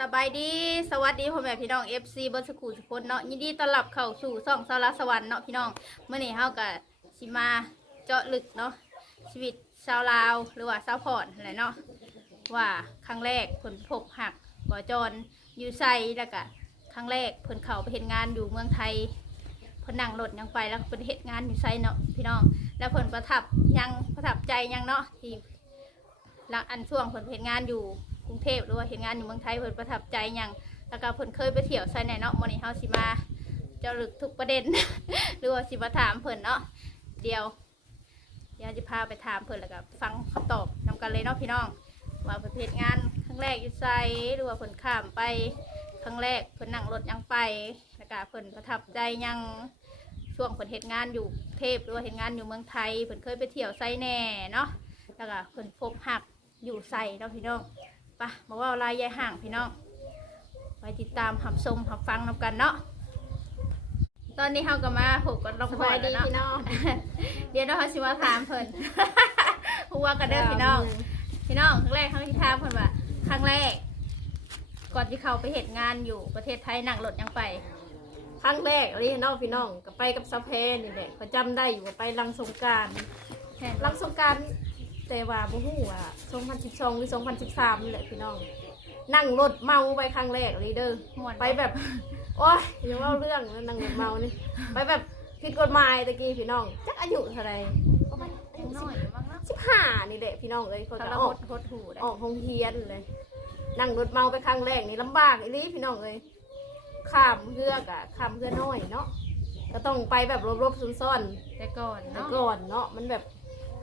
สบายดีสวัสดีพ่อแม่พี่น้อง FC เบนสกูสุกคนเนาะยินดีต้อนรับเข้าสู่ช่องสารสวรรค์เนาะพี่น้องเมื่อนี้เฮากับสิมาเจาะลึกเนาะชีวิตชาวลาวหรือว่าชาวพรอะไรเนาะว่าครั้งแรกผลพบหักบ่อจรอยู่ไซแล้วก็ครั้งแรกเพิ่นเข้าไปเห็นงานอยู่เมืองไทยเพิ่นนั่งรถยังไปแล้วเพิ่นเฮ็ดงานอยู่ไซเนาะพี่น้อง แล้วเพิ่นประทับยังประทับใจยังเนาะที่หลังอันช่วงเพิ่นเห็นงานอยู่ กรุงเทพหรือว่าเห็นงานอยู่เมืองไทยเพิ่นประทับใจหยังแล้วก็เพิ่นเคยไปเที่ยวไซไหนเนาะมื้อนี้เฮาสิมาเจารึกทุกประเด็น หรือว่าสิมาถามเพิ่นเนาะเดี๋ยวเดี๋ยวจะพาไปถามเพิ่นแล้วก็ฟังคำตอบนำกันเลยเนาะพี่น้องว่าเพิ่นเฮ็ดงานครั้งแรกอยู่ไซหรือว่าเพิ่นข้ามไปครั้งแรกเพิ่นนั่งรถยังไปแล้วก็เพิ่นประทับใจยังช่วงเพิ่นเฮ็ดงานอยู่เทพหรือว่าเฮ็ดงานอยู่เมืองไทยเพิ่นเคยไปเที่ยวไซแหน่เนาะแล้วก็เพิ่นพบหักอยู่ใส่เนาะพี่น้อง ปะบอกว่าลายยายห่างพี่น้องไปติดตามหับชมหับฟังนำกันเนาะตอนนี้เฮาก็มาผูกกันลงสพอบายแล้ดีวเนาะพี่น้องเดี๋ยวเราเขาสิมาถามเพิ่นหัวกันเด้อพี่น้อง พี่น้องครั้งแรกเขาที่ถามเพิ่นว่าครั้งแรก ก่อนที่เขาไปเหตุงานอยู่ประเทศไทยนั่งรถยังไปครั้งแรกเลยน้องพี่น้องก็ไปกับสะเพนนี่แหละเขาจำได้อยู่ว่าไปลังสงกรารแม่นลังสงกราร แต่ว่าบ่ฮู้ว่า2012หรือ2013นี่แหละพี่น้อง นั่งรถเมาไปครั้งแรกเลยเด้อม่วน ไปแบบ โอ้ยอย่าเว่าเรื่องนะนั่งรถเมานี่ไปแบบผิดกฎหมายตะกี้พี่น้องจักอายุเท่าไหร่ประมาณอายุน้อยมั้งเนาะสิบห้านี่แหละพี่น้องเอ้ยเขาเขาจะเราอหอกดหดหูได้ออกโรงเรียนเลย นั่งรถเมาไปครั้งแรกนี่ลำบากอีหลีพี่น้องเอ้ยข้ามเรือกะข้ามเรือน้อยเนาะก็ต้องไปแบบรบๆซ่อนแต่ก่อนๆแต่เนาะก่อนเนาะมันแบบ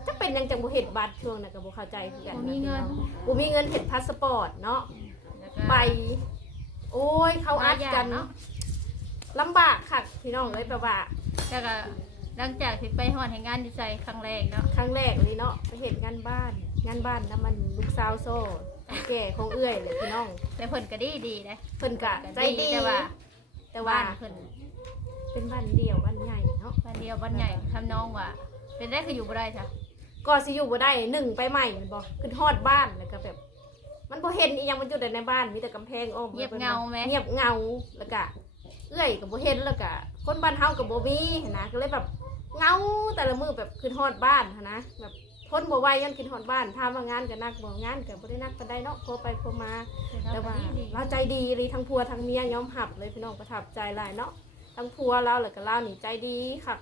จะเป็นหยังจังบ่เห็นบัตรช่วงน่ะก็บ่เข้าใจคือกันบ่นะมีเงิน บ่มีเงินเห็นพาสปอร์ตเนาะแล้วก็ไป โอ้ยเขาอัดกันหลายอย่างเนาะลำบากค่ะพี่น้องเลยแบบว่า แล้วก็หลังจากที่ไปหอนแห่งงานอยู่ใจครั้งแรกเนาะครั้งแรกเลยเนาะไปเห็นงานบ้าน งานบ้านน้ำมันลูกสาวโซ่แก่ของเอื้อยเลยพี่น้องแต่เพิ่นก็ดีดีนะเพิ่นกะใจดีแต่ว่า แต่ว่าบ้านเพิ่นเป็นบ้านเดี่ยวบ้านใหญ่เนาะบ้านเดียวบ้านใหญ่ทำน้องว่า เป็นได้คืออยู่บ่ได้จ้ะ ก็สิอยู่บ่ได้หนึ่งไปใหม่แมันบ่ขึ้นฮอดบ้านแล้วก็แบบ มันบ่เห็นอีหยังมันอยู่แต่ในบ้านมีแต่กำแพงอ้อมเงียบเงาไหม เงียบเงาแล้วก็เอื้อยก็บ่เห็นแล้วก็คนบ้านเฮาก็บ่มีหั้นนะก็เลยแบบเงาแต่ละมื้อแบบขึ้นฮอดบ้านหั้นนะแบบทนบ่ไหวยันขึ้นฮอดบ้านถามว่างานก็นักบ่งานก็บ่ได้นักปานใดเนาะโทรไปโทรมา แต่ว่าดีดีเราใจดีเลยทั้งผัวทั้งเมียยอมหับเลยพี่น้องประทับใจหลายเนาะทั้งผัวเราเลยก็เล่านี่ใจดีค่ะ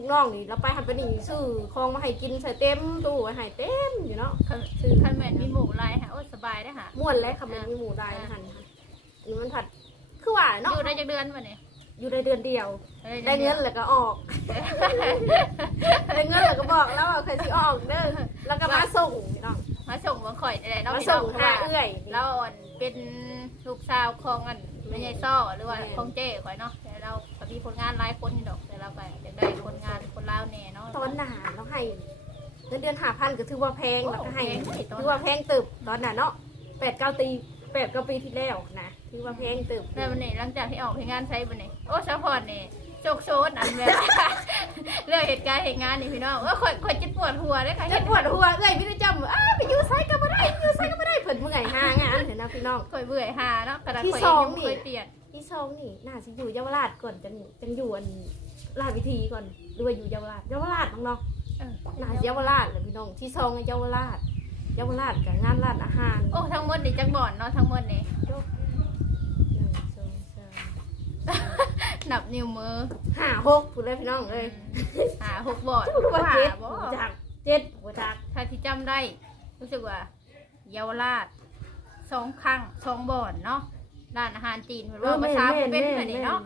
ลูกน้องนี่เราไปหันไปนี่ซื้อของมาให้กินใส่เต็มตู้ไว้ให้เต็มอยู่เนาะคันซื้อคันแม่นมีหมู่หลายฮะโอ้ยสบายได้อค่ะม่วนและคำนี้มีหมูได้นะหันค่ะอันนี้มันผัดคือว่าอเนาะยู่ได้จักเดือนบ่เนี่ยอยู่ได้เดือนเดียว ได้จักเงินแล้วก็ออก ได้เงินแล้วก็บอกแล้วว่าเคยสิออกเด้อแล้วก็มาส่งพี่น้อง มาส่งมาข่อยได้เนาะมาพี่ส่น้งองหาเอื้อยเราอ่อนเป็นลูกสาวของอันแม่ใหญ่ซ้อหรือว่าแม่ของเจ้ข่อยเนาะแต่เราก็มีผลงานหลายคนอยู่ดอกแต่เราก็อยากได้ผลงานคนลาวแน่เนาะตอนหนาเราให้เงินเดือนหาพันก็ถือว่าแพงโอ้แล้วก็ให้แพงสิตอนนั้นถือว่าแพงตึบตอนน่ะเนาะแปดเก้าตีแปดเก้าปีที่แล้วนะถือว่าแพงตึบแต่วันนี้หลังจากที่ออกเพลงงานใช้บันนี้โอ้ซัพพอร์ตนี่ โชคโชนอันแบบเรื่องเหตุการณ์เหตุงานนี่พี่น้องเออข่อยข่อยจะปวดหัวเลยค่ะจะปวดหัวเอ้ยพี่ได้จำอ้าไปอยู่ไซก็ไม่ได้อยู่ไซก็ไม่ได้เพิ่นเมื่อยหางานเห็นนะพี่น้องข่อยเบื่อหาเนาะกระดาษที่ข่อยสองยังนี่เคยเปลี่ยนที่สองนี่น่าจะอยู่เยาวราชก่อนจังจังอยู่อันราชวิธีก่อนหรือว่าอยู่เยาวราชเยาวราชน้องเนาะเออน่าจะเยาวราชเลยพี่น้องที่สองเยาวราชเยาวราชกับงานร้านอาหารโอ้ทั้งหมดนี่จักบ่อนเนาะทั้งหมดนี่ หนึ่งสองสาม นับนิ้วมือห้าหกพูดเลยพี่น้องเอ้ยหาหกบ่อนรู้ว่าหาเจ็ดบ่จากเจ็ดหัวจากถ้าที่จำได้ รู้สึกว่า เยาวราชสองครั้งสองบ่อนเนาะร้านอาหารจีนเหมือนว่าภาษาบ่เป็นแบบนี้เนาะ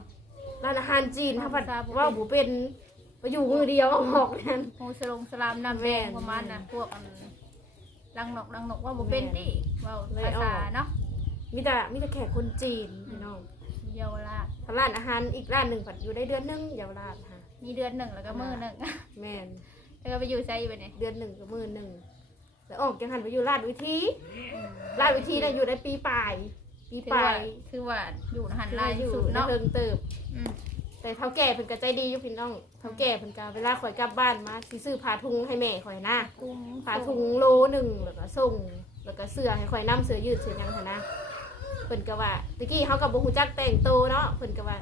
ร้านอาหารจีนถ้าผัดภาษาบ่เป็นว่าบูเป็นไปอยู่มือเดียวเอาออกนั่นโฮสลงสลามน้ำแดงแม่นประมาณน่ะพวกอันลังนกลังนกว่าบ่เป็นดิเว่าเลยภาษาออกเนาะมีแต่มีแต่แขกคนจีนพี่น้อง เยาวราชถ้าร้านอาหารอีกร้านหนึ่งผัดอยู่ได้เดือนหนึงเยาวราชค่ะมีเดือนหนึ่งแล้วก็มือหนึ่ง แม่นแล้วก็ไปอยู่ไซไปเนี่ยเดือนหนึ่งกับมือหนึ่งแล้วออกจังหันไปอยู่ราชวิธีราชวิธีน่ะอยู่ได้ปีปลายปีคือปลาว่ายคือว่าอยู่หันลายอยู่สุดเนาะเนาะเทิงเติบ อืมแต่เท่าแก่เพิ่นก็ใจดีอยู่พี่น้องเท่าแก่เพิ่นก็เวลาข่อยกลับบ้านมาสิซื้อผ้าถุงให้แม่ข่อยนะกุ้งผ้าถุงโลหนึ่งแล้วก็ส่งแล้วก็เสื้อให้ข่อยนํเสื้อยืดเสื้อหยังหั่นนะ ไปพิ่นก็ว่าตะกี้เขาก็บ่ฮู้จักแต่งตัวเนาะเพิ่นก็ว่า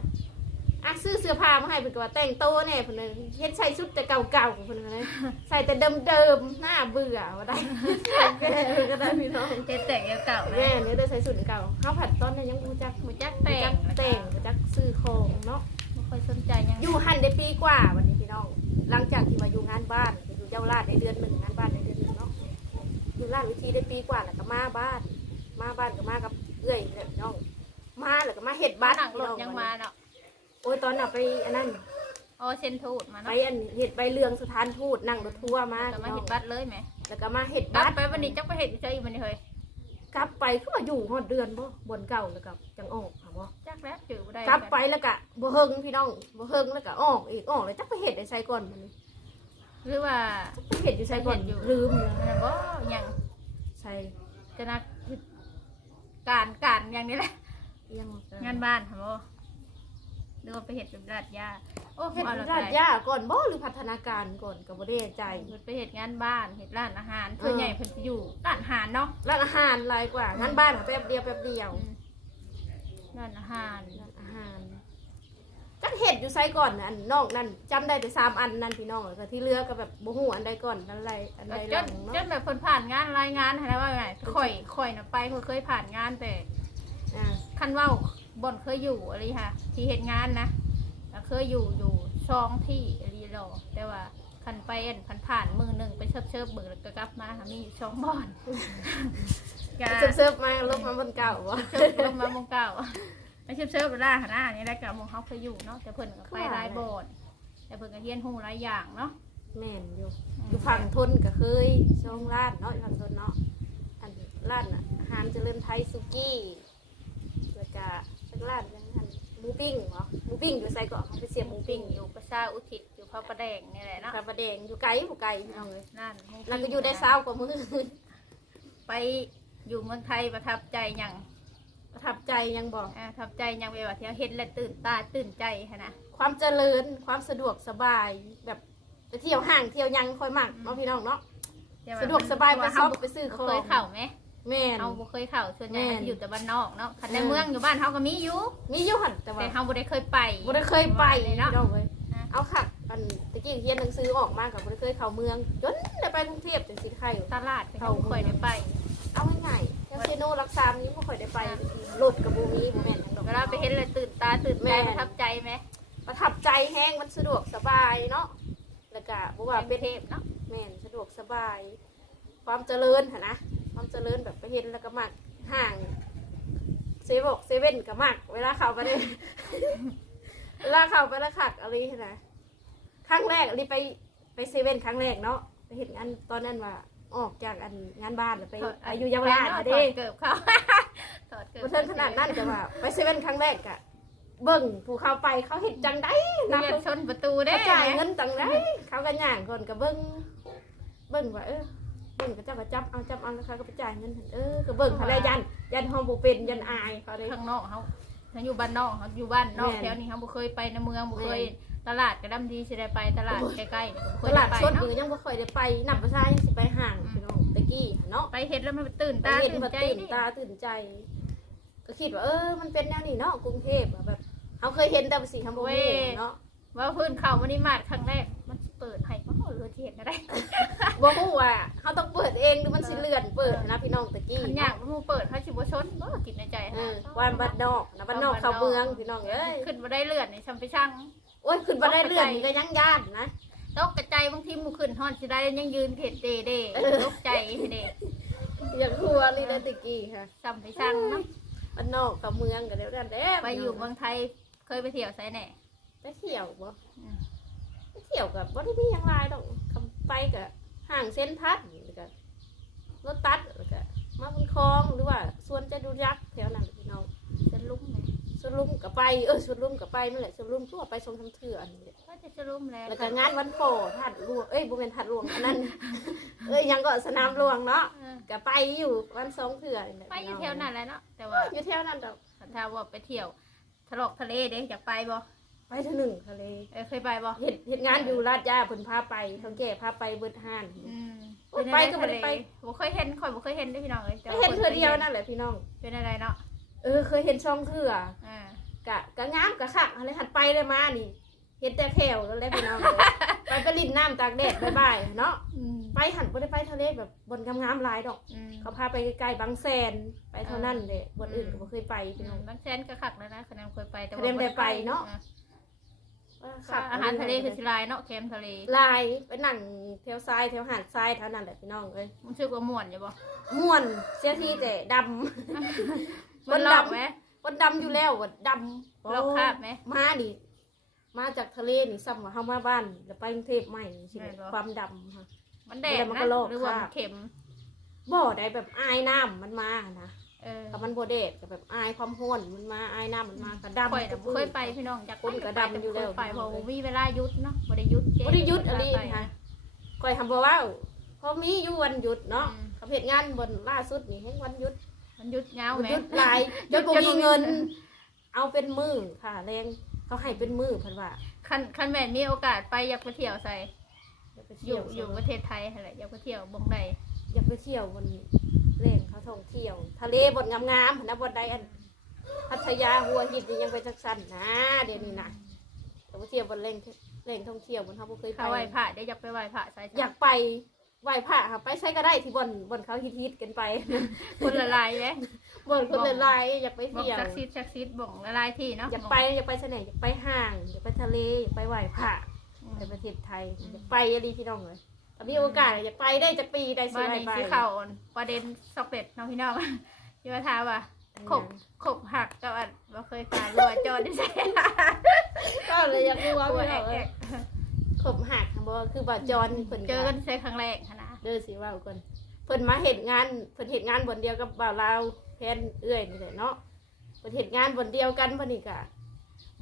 อะซื้อเสื้อผ้ามาให้เพิ่นก็ว่าแต่งตัวแน่เพิ่นเลยเฮ็ดใส่ชุดแต่เก่าๆของเพิ่นก็เลยใส่แต่เดิมๆหน้าเบื่อว่าได้ แก่ก็ได้พี่น้องเฮ็ดแต่งเก่าๆแม่นะเนี่ยได้ใส่ชุดเก่าเฮาผัดตอนนั้นยังบ่ฮู้จักบ่จักแต่แต่งงแต่งบ่จักซื้อของเนาะบ่ค่อยสนใจหยังอยู่หันได้ปีกว่าวันนี้พี่น้อง หลังจากที่มาอยู่งานบ้านอยู่เยาวราชได้เดือนหนึ่งงานบ้านได้เดือนหนึ่งเนาะอยู่ราชวิธีได้ปีกว่าแล้วก็มาบ้าน มาบ้านก็มากับ ดบ้าบ้านนหนังรถยังมาเนาะโอ้ยตอนน่ะไปอันนั้นโอ้เซนทูดมาไปเนาะอันเฮ็ดใบเรืองสถานทูตนั่งรถทัวร์มาแต่มาพี่น้เฮ็องดบัตรเลยไหมแล้วก็มาเฮ็ดกลับ้าบนไปวันนี้จักไปเฮ็ดอยู่ใจอีกวันนี้เฮ้ยกลับไปคือมาอยู่ฮอดเดือนบ่บนเก่าแล้วก็จังออกค่ะบ่จักแล้วจือบ่ได้กลับไปแล้วก็บ่เฮิงพี่น้องบ่เฮิงแล้วก็ออกอีกออกเลยจักไปเฮ็ดได้ไสก่อนมันหรือว่าจักไปเฮ็ดอยู่ไสก่อนไปเฮ็ดอยู่ลืมเลยมันบ่หยังใส่จะนักการการอย่างนี้แหละ ยังงานบ้านค่ะบ่หรือว่าไปเฮ็ดเป็นราดยาโอ้เฮ็ดเอาละราดใจยาก่อนบ่หรือพัฒนาการก่อนก็บ่ได้ใจ เพิ่นไปเฮ็ดงานบ้านเฮ็ดร้านอาหารส่วนใหญ่เพิ่นสิอยู่ร้านอาหารเนาะร้านอาหารหลายกว่างานบ้านอะแป๊บเดียวแป๊บเดียวอืมร้านอาหารร้านอาหารจักเฮ็ดอยู่ไสก่อนน่ะอันนอกนั่นจำได้แต่สามอันนั่นพี่น้องแล้วก็ที่เหลือก็แบบบ่ฮู้อันใดก่อนอันใดอันใดหจลันงจเนาะนแบบเพิ่นผ่านงานรายงานให้แล้วว่าไงข่อยข่อยน่ะไปข่อยเคยผ่านงานแต่ อ่าคันเว้าบ่อนเคยอยู่อะไรค่ะ ที่เฮ็ดงานนะแล้วเคยอยู่อยู่ช่องที่อะไรรอ แต่ว่าคันไปอันผ่านผ่านมือหนึ่งไปเชิบเชิบๆมือแล้วก็กลับมาหามีอยู่ช่องบ่อนก็เซิร์ฟๆมาลบมาบนเก่าบ่เชิบลงมาโมงเก่าไปเชิบเชิบๆเวลาหาหน้านี่แหละกับมงเขาเคยอยู่เนาะแต่เพิ่นก็ไปหลายโบสถ์แต่เพิ่นก็เฮียนฮู้หลายอย่างเนาะแม่นอยู่อยู่ฝั่งทนก็เคยช่องร้านเนาะอยู่ฝั่งทนเนาะอันร้านอาหารเจริญไทยสุกี้แล้ว ก็สักร้านยังหันหมูปิ้งเหรอหมูปิ้งอยู่ไสก่อนเขาไปเสียบหมูปิ้งออยู่ยู่ประชาอุทิศอยู่พระประแดงนี่แหละเนาะพระประแดงอยู่ไกลผู้ไกลพี่น้องเลยนั่นหมู่แล้วก็อยู่ได้เศร้ากว่ามือไปอยู่เมืองไทยประทับใจหยังประทับใจยังบอก อ่าประทับใจหยังไปว่าเที่ยวเห็นและตื่นตาตื่นใจหั้นนะ ความเจริญความสะดวกสบายแบบไปเที่ยวห้างเที่ยวยังค่อยมักเนาะพี่น้องเนาะ แต่าสะดวกสบายไปว่าซเฮาอบไปซื้อของ เคยเข้าไหม แม่น เฮาบ่เคยเข้าส่วนใหญ่แม่น อยู่แต่บ้านนอกเนาะคันในอืมเมืองอยู่บ้านเฮาก็มีอยู่มีอยู่หันแต่ว่าแต่เฮาบ่ได้เคยไปบ่ได้เคยไปเลยพี่เนาะน้องเลยนะเอาค่ะอันตะกี้เรียนหนังสือออกมากับบ่ได้เคยเข้าเมืองจนได้ไปกรุงเทพจังสิไข่ตลาดก็ยังบ่เคยได้ไปเอาง่ายๆแค่เซโนรักษานี้บ่ค่อยได้ไปรถกับบ่มีบ่แม่นหยังดอก เวลาไปเห็นและตื่นตาตื่นแม่ใจประทับใจไหมประทับใจแห้งมันสะดวกสบายเนาะแล้วก็บ่ว่าเป็นเทพเนาะ แม่นสะดวกสบาย ความเจริญหะนะ ความเจริญแบบไปเห็นแล้วก็มักห่างเซเว่นเซเว่นก็มักเวลาเข้าไปได้ เวลาเข้าไปแล้วขักอะไรหั้นนะครั้งแรกอะไรไปไปเซเว่นครั้งแรกเนาะไปเห็นงานตอนนั้นว่าออกจากอันงานบ้านแล้วไปอายุเยาวราชไปมาเนาะเด้ถอดเกิบเขาถอดเกิบบ่เทิงขนาดนั้นแต่ว่า ไปเซเว่นครั้งแรกกะเบิ่งผู้เข้าไปเขาเห็นจังได้นันะกชนประตูได้เขาจ่ายเงินจังได้เขาก็ย่างก่อนก็เบิ่งเบิ่งว่าเออ เบิ่งก็เจ้าก็จับเอาจับเอาแล้วเขาก็ไปจ่ายเงินเออก็เบิ่งเขาได้ยันยันห้องบ่เป็นยันอายเขาได้ข้างนอกเขาถ้าอยู่บ้านนอกเขาอยู่บ้านนอกแม่นแถวนี้เขาบ่เคยไปในเมืองบ่เคย แม่ ตลาดกระดำดีสิได้ไปตลาดใกล้ๆนี่บ่เคตยลาดไปสดเนาะอยู่ยังบ่ค่อยได้ไปนับประชายังสิไปห่างพี่น้องตะกี้เนาะ ไปเฮ็ดแล้วมันตื่นตาตื่นใจตื่นตาตื่นใจ ก็คิดว่าเออมันเป็นแนวนี้เนาะกรุงเทพอะแบบเขาเคยเห็นแต่สีคำบ่ฮู้เนาะว่าเพื้นเขาวันนี้มาดครั้งแรก มันเปิดให้ มาเออที่เห็นอะไรบ่ฮู้ว่าเขาต้องเปิดเองหรือมันสิเลื่อนเปิดนะพี่น้องตะกี้ขันอยากมันเปิดเขาชิบชนก็กินในใจเอนะอวันบ้านนอกนะบ้านนอกเข้าเมืองพี่น้องเอ้ยขึ้นมาได้เลือดนี่ชำไปช่างโอ้ยขึ้นมาได้เลื่อนนี่ก็ยังย่านนะตกกระจายบางทีหมูขึ้นฮอนสิได้ยังยืนเข็ดเดเดตกใจเดอยากครัวลีเดนติกี้ค่ะชำไปช่างเนาะบ้านนอกเข้าเมืองก็เดี๋ยวนั้นแด้ไปอยู่เมืองไทยเคยไปเที่ยวไซแหน่ไปเที่ยวบ่อืมไปเที่ ยวกับบ่ได้มีหยังหลายดอกคำไปกับห้างเส้นทัดแล้วก็รถตัดแล้วก็มาบนคลองหรือว่าสวนจตุจักรแถวนั้นพี่น้องจะลุ่มเลยสวนลุมกับไปเออสวนลุมกับไปนั่นแหละสวนลุมทั่วไปชมทำเถื่อนนี่แหละก็จะจะลุ่มแล้วแล้วก็งานวันโปทัดหลวงเอ้ยบ่เป็นทัดหลวงอันนั้นเอ้ยยังก็สนามหลวงเนาะเออก็ไปอยู่วันสองเถื่อนนี่แหละไปอยู่แถวนั้นแหละเนาะแต่เอว่าออยู่แถวนั้นดอกถ้าว่าไปเที่ยวทะเลาะทะเลเด้อยากไปบ่ ไปเท่าหนึ่งทะเลเออเคยไปบ่เห็ดเห็ดงานอยู่ลาดย่าเพิ่นพาไปเท่าแก่พาไปเบิดห้านอืมโอ้ยไปก็บ่ได้ไปบ่เคยเห็นข่อยบ่เคยเห็นเด้อพี่น้องเอ้ยแต่ไม่ว่าเห็นเธอเดียวนั่นแหละพี่น้อง เป็นอะไรเนาะเออเคยเห็นช่องเถื่ออ่ากะกะงามกะคักอะไรหันไปเลยมานี่ เห็นแต่แถวแล้วแหละพี่น้องเอ้ยไปไปลินน้ำตากแดดบายๆเนาะอืมไปหันบ่ได้ไปทะเลแบบบนงามๆหลายดอก อืมเขาพาไปไกลๆบางแสนไปเท่านั้นเลยบนอื่นก็บ่เคยไปพี่น้อง บางแสนก็คักแล้วนะคะแนนเคยไปแต่ว่าคะแนนได้ไปเนาะ อ่ ว่าก็อาหารทะเลคือสิหลายเนาะเค็มทะเลลายไปนั่งแถวซ้ายแถวหาดทรายเท่านั้นแหละพี่น้องเอ้ยมันชื่อว่าม่วนอยู่บ่ม่วนเสียทีแต่ดำมันหลอกไหมวันดำอยู่แล้ววันดำหลอกคาบไหมมาดิมาจากทะเลนี่ซ้ำว่าเฮามาบ้านแล้วไปกรุงเทพใหม่ใช่ไหมแม่นบ่ความดำค่ะมันแดดแล้วมันนะก็ลอกหรือว่าคราบมันเค็มบ่ได้แบบอายน้ำมันมานะ เออกับมันบ่เด็ดกับแบบอายความห้วนมันมาอายน้ำมันมากระดำข่อยน่ะบ่เคยไปพี่น้องจากคนก็ดำอยู่แล้วไปเพราะว่ามีเวลาหยุดเนาะบ่ได้หยุดเจ๊บ่ได้หยุดอะไรไปค่ะก่อยทำบ่เว้าเพราะมีอยู่วันหยุดเนาะอืมเขาเฮ็ดงานบนล่าสุดนี่ให้วันหยุดมันหยุดยาววันไหมหยุดหลายหยุจดนบ่จนบ่มีมีเงินเงิน เอาเป็นมือค่ะแรงเขาให้เป็นมือเพิ่นว่าคันคันแม่นมีโอกาสไปอยากไปเที่ยวใส่อยากไปอเที่ยู่ยวอยู่ประเทศไทยอะไรอยากไปเที่ยวบ่งใดอยากไปเที่ยวบนแหล่ง เขาท่องเที่ยว ทะเลบนงามๆพนนะบนใดอันพัทยาหัวหินนี่ยังไปจักสันนะเดี๋ยวนี้นะอยากไปเที่ยวบนแหล่งแหล่งท่องเที่ยวบนเขาบ่เคยไป เขาไหว้พระเดี๋ยวอยากไปไหว้พระใส่อยากไปไหว้พระค่ะไปใช้ก็ได้ที่บนบนเขาฮิตๆกันไป คนละลายไหมบนคนหลายๆอยากไปบอกเที่ยวซักซิดซักซิดบ่งละลายที่เนาะอยากไปอยากไปที่ไหนอยากไปห้างอยากไปทะเลอยากไปไหว้พระอืมในประเทศไทยอยากไปอะไรพี่น้องเลย ถ้ามีโอกาสอยากไปได้จากปีได้สิบ้านไหว้นี้ไปสิเข่าประเด็นสอกเป็ดน้องพี่น้องที่ว่าถามว่าขบขบหักกับอันบ่เคยฝากรัวจอดที่ใช่ก็เลยอยากรู้ว่าตัวพี่แอน้องกเอ้ยขบหักค่ะบ่คือบ่จรเพิ่นเจอกันใช้ครั้งแรกหั้นนะเด้อสิว่าก่อนเพิ่นมาเฮ็ดงานเพิ่นเฮ็ดงานบนเดียวกับบ่าวลาวแพนเอื้อยนี่แหละเนาะเพิ่นเฮ็ดงานบนเดียวกันเพิ่นนี่ก็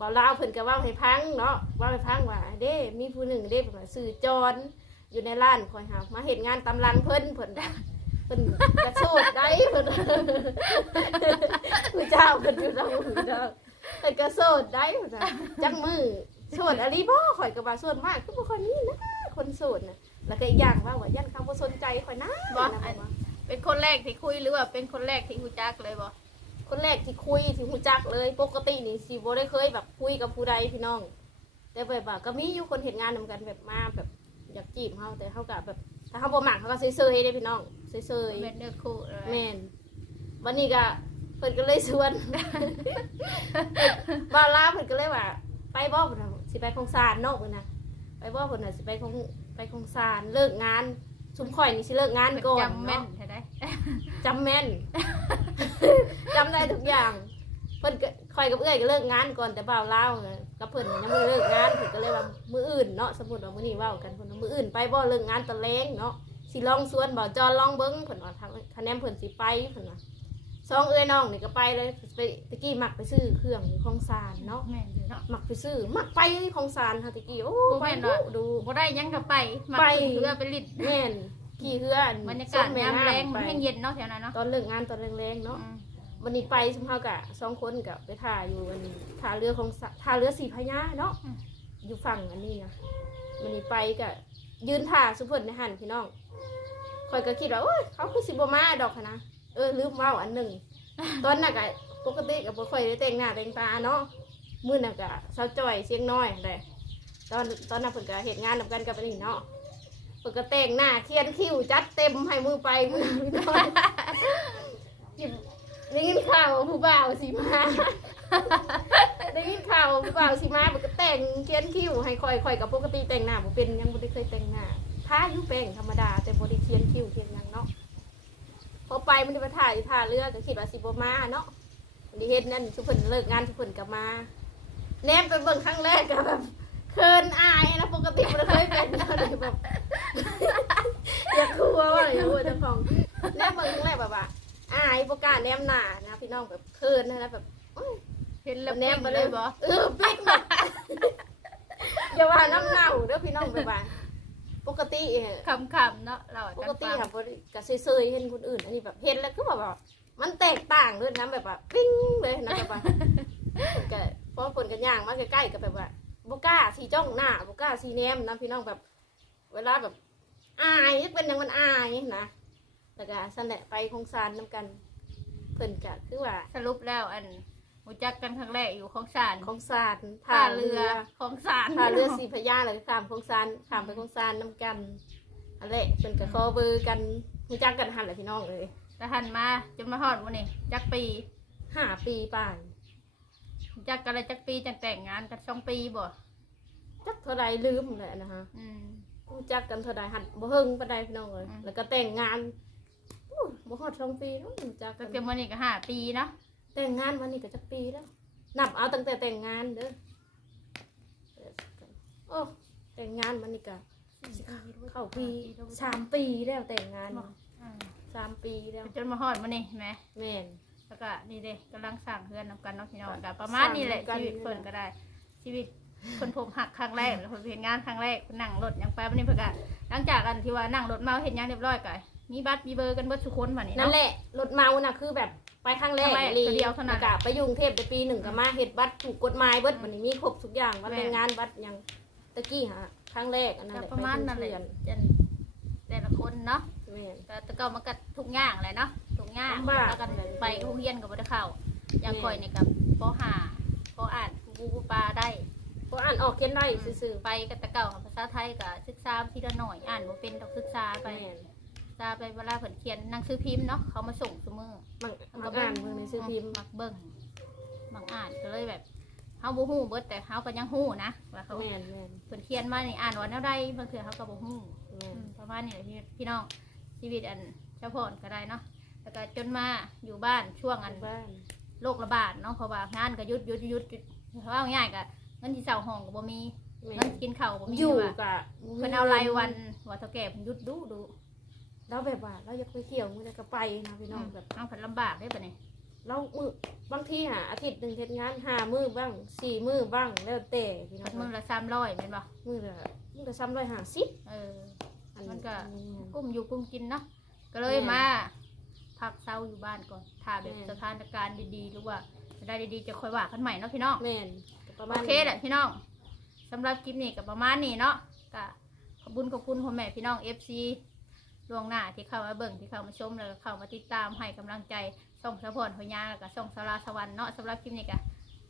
บ่าวลาวเพิ่นก็เว้าให้พังเนาะเว้าให้พังว่าเด้มีผู้หนึ่งเด้เพิ่นว่าชื่อจร อยู่ในร้านคอยหามาเฮ็ดงานตำลังเพิ่นเพิ่นเพิ่นจะโสดได้เพิ่นผู้เจ้าเพิ่นอยู่ทางหูเด้อเพิ่นก็โสดได้เพิ่นจังมือโสดอะไรบ่ข่อยก็ว่าโสดมากคือบ่ค่อยมีนะคนโสดน่ะแล้วก็อีกอย่างว่าว่ายันเขาบ่สนใจข่อยนะบ่นะอันว่าเป็นคนแรกที่คุยหรือว่าเป็นคนแรกที่รู้จักเลยบ่คนแรกที่คุยที่ฮู้จักเลย ปกตินี่สิบ่ได้เคยแบบคุยกับผู้ใดพี่น้อง แต่แบบว่าก็มีอยู่คนเฮ็ดงานนำกันแบบมาแบบ อยากจีบเฮาแต่เฮาก็แบบ ถ้าเฮาบ่มักเฮาก็เซยๆเด้พี่น้องเซยเป็นเนื้อคู่เลยๆแม่นวันนี้ก็เพิ่นก็เลยชวนบ่าวลาวเพิ่นก็เลยว่า ไปบ่เพิ่นน่ะสิไปคงสารเนาะเพิ่นน่ะไปบ่เพิ่นน่ะสิไปคงไปคงสารเลิกงานชุมข่อยนี่สิเลิกงานก่อนจำแม่นเนาะ ใช่ไหมจำแม่น จำได้ทุกอย่างเพิ่นก็คอยกับเอื้อยก็เลิกงานก่อนแต่บ่าวเล่าวนะ กับเพิ่นยังไม่เลิกงานเพิ่นก็เลยว่ามื้ออื่นเนาะสมมุติว่ามื้อนี้เว้ากันเพิ่นว่ามื้ออื่นไปบ่เลิกงานตะแลงเนาะสิลองสวนบ่าวจอนลองเบิ่งเพิ่นว่าทางคะแนนเพิ่นสิไปเพิ่นว่าสองเอื้อยน้องนี่ก็ไปเลยไปตะกี้มักไปซื้อเครื่องอยู่ของสารเนาะแม่นอยู่เนาะมักไปซื้อมักไปของสารค่ะตะกี้โอ้บ่ไปแม่นดูว่าดู บ่ได้หยังก็ไปมาไป ขึ้นเรือไปลิดแม่นขี่เรือบรรยากาศส้มแม่ยามน้ำแรงไปมันแห้งเย็นเนาะแถวนั้นเนาะตอนเลิกงานตอนแรงๆเนาะ อืม วันนี้ไปชุมเฮากะสองคนกับไปถ่ายอยู่วันนี้ถ่ายเรือของสะถ่ายเรือสีพญาเนาะอยู่ฝั่งอันนี้นะวันนี้ไปกะยืนถ่ายสุเพิ่นในหันพี่น้องคอยก็คิดว่าโอ้ยเขาคือสิบมาดอกหั้นนะเออลืมเว้าอันหนึ่ง ตอนน่ะกะปกติกับบ่ค่อยได้แต่งหน้าแต่งตาเนาะมื้อน่ะกะสาวจ้อยเสียงน้อยเลยตอนตอนนั้นเพิ่นก็เฮ็ดงานนำกันกับอันนี้เนาะเพิ่นก็แต่งหน้าเขียนคิ้วจัดเต็มให้มือไปมื้อนั้นพี่น้อง ได้ยินข่าวว่าผู้บ่าวสิมา ได้ยินข่าวว่าผู้บ่าวสิมามันก็แต่งเขียนคิ้วให้คอยคอยกับปกติแต่งหน้าบ่เป็นยังบ่ได้เคยแต่งหน้าทาอยู่แป้งธรรมดา แต่บ่ได้เขียนคิ้วเขียนหยังเนาะพอไปมันได้มาถ่ายอยู่ท่าเรือก็คิดว่าสิบ่มาเนาะวันนี้เฮ็ดนั่นทุกเพิ่นเลิกงานทุกเพิ่นก็มาแนมไปเบิ่งครั้งแรกก็แบบเคินอายนะปกติบ่ได้เคยเป็นเลยแบบอยากกลัวว่าอะไรรู้ว่าเจ้าของแนมเบิ่งครั้งแรกแบบว่า อายประกล้าศแนมหนานะพี่น้องแบบเคินนะแบบโอ้ยเห็นแล้วแนแนมมมามาเลเลยยบ่เออปิดแบบอย่าว่าน้ำเน่าเด้อพี่น้องแบบว่าปกติเออคำๆเนาะเราปกติค่ะปกติก็เซยๆเห็นคนอื่นอันนี้แบบเห็นแล้วก็แบบว่ามันแตกต่างด้วยนะแบบว่าปิ้งเลยนะแบบว่าก็พอคนกันย่างมาใกล้ๆก็แบบว่าบกล้าสีจ้องหน้าบกล้าสีแนมนะพี่น้องแบบ เวลาแบบ อายเป็นอย่างมันอายนะ แล้วก็สันแหละไปคงซานน้ำกันไปเพิ่นก็คือว่าสรุปแล้วอันรู้จักกันครั้งแรกอยู่ของสารของสารท่าเรือของสารท่าเรือสีพระยาแล้วก็ข้ามของสารข้ามไปของสารนํกันอันแหละเพิ่นก็ขอเบอร์กันรู้จักกันหั่นแหละพี่น้องเอ้ยแต่หันมาจนมาฮอดวันนี้จักปีห้าปีป่ายจักกันเลยจักปีจังแต่งงานกันสองปีบ่จักเท่าใดลืมแหละนะฮะอืม รู้จักกันเท่าใดหันบ่เฮิงปานใดพี่น้องเอ้ยอืม แล้วก็แต่งงานอู้ บ่ฮอดสองปีเนาะรู้จักกัก็นเต็มวันนี้ก็ห้าปีเนาะแต่งงานวันนี้ก็จักปีแล้ว นับเอาตั้งแต่แต่งงานเด้อโอ้แต่งงานวันนี้ก็เข้าปีสามปีแล้วแต่งงานอืมสามปีแล้วจนมาฮอดวันนี้เห็นไหม แม่น แล้วก็นี่เด้กำลังสร้างเพื่อนนำกันเนาะพี่น้องก็ประมาณนี้แหละสร้างชีนำกันวิตเพิ่นก็ได้ ชีวิตคนผมหักครั้งแรกแล้วเพิ่นเห็นงานครั้งแรกเพิ่นนั่งรถยังไปวันนี้เพิ่นก็หลังจากกันที่ว่านั่งรถมาเห็นยังเรียบร้อยก็ มีบัตรมีเบอร์กันเบิดทุกคนบัดนี้นั่เนาะนแหละรถเมาน่ะคือแบบไปครั้งแรกครั้งแรกลีตัวเดียวเท่านั้น แล้วก็ไปอยุ่กรุงเทพไปปีหนึ่งก็มาเฮ็ดบัตรถูกกฎหมายเบิดวันนี้มีครบทุกอย่างวัดแม่แรงงานบัตรหยังตะกี้ฮะครั้งแรกอันนั้นก็แหละประมาณนั้นแหละไปเพื่อนจนแต่ละคนเนาะแม่นแต่แต่ก็มันก็ทุกอย่างเลยเนาะทุกอย่างลำบาก แล้วกันไปโรงเรียนกับบ่ได้เข้าอย่างแม่ก่อยนี่กับปหาปอ่านกูกูปลาได้ก็อ่านออกเขียนได้ซื่อไปกับแตะเก่ากับภาษาไทยกับศึกษาทีละหน่อยอ่านบ่เป็นต้องศึกษาๆไปแม่ นศึกษาไปเวลาเพิ่นเขียนหนังสือพิมพ์เนาะเขามาส่งซุมื้อมังมังอ่านเบิ่งในซื้อพิมพ์มักเบิ่งมักอ่านก็เลยแบบเฮาบ่ฮู้เบิดแต่เฮาก็ยังฮู้นะว่าเขาแม่นแม่นเพิ่นเขียนมานี่อ่านว่าแนวใดบางเทื่อเฮาก็บ่ฮู้แม่อืนมประมาณนี้แหละพี่พี่น้องชีวิตอันเจ้าพรก็ได้เนาะแล้วก็จนมาอยู่บ้านช่วงอันบ้านโรคระบาดเนาะเพราะว่างานก็หยุดหยุดหยุดหยุดเพราะว่าง่ายๆก็เงินที่เสาห้องก็บ่มีแม่เงินกินข้าวก็บ่มีอยู่ว่ากับเพิ่นเอารายวันว่าเท่าแก่เพิ่นหยุดดูดู เราแบบว่าเราอยากไปเที่ยวมื้อใดก็ไปนะพี่น้องแบบเอาเพิ่นลำบากได้ปะเนี่ยเรามือบางทีหาอาทิตย์หนึ่งเฮ็ดงานห้ามื้อบ้างสี่มื้อบ้างแล้วแต่พี่น้อเพิ่งนมื้อละ300แม่นบ่มื้อละมื้อละสามร้อยห้าสิบเออ อัมันก็อันนี้กุ้มอยู่กุ้มกินเนาะก็เลยมาพักเซาอยู่บ้านก่อนถ้าแบบแม่สถานการณ์ดีๆหรือว่าจะได้ดีๆจะค่อยว่ากันใหม่เนาะพี่น้อง แม่นก็ประมาโอณเคแหละพี่น้องสำหรับคลิปนี้ก็ประมาณนี้เนาะก็ขอบคุญขอบคุณพ่อแม่พี่น้อง FC ล่วงหน้าที่เข้ามาเบิ่งที่เข้ามาชมแล้วก็เข้ามาติดตามให้กำลังใจส่งสะพอนพญาแล้วก็ส่งสาราสวรรค์เนาะสำหรับคลิปนี้ก็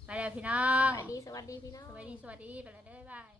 ไปแล้วพี่น้องสวัสดีสวัสดีพี่น้อง สวัสดีสวัสดีไปแล้วเด้อบ๊ายบาย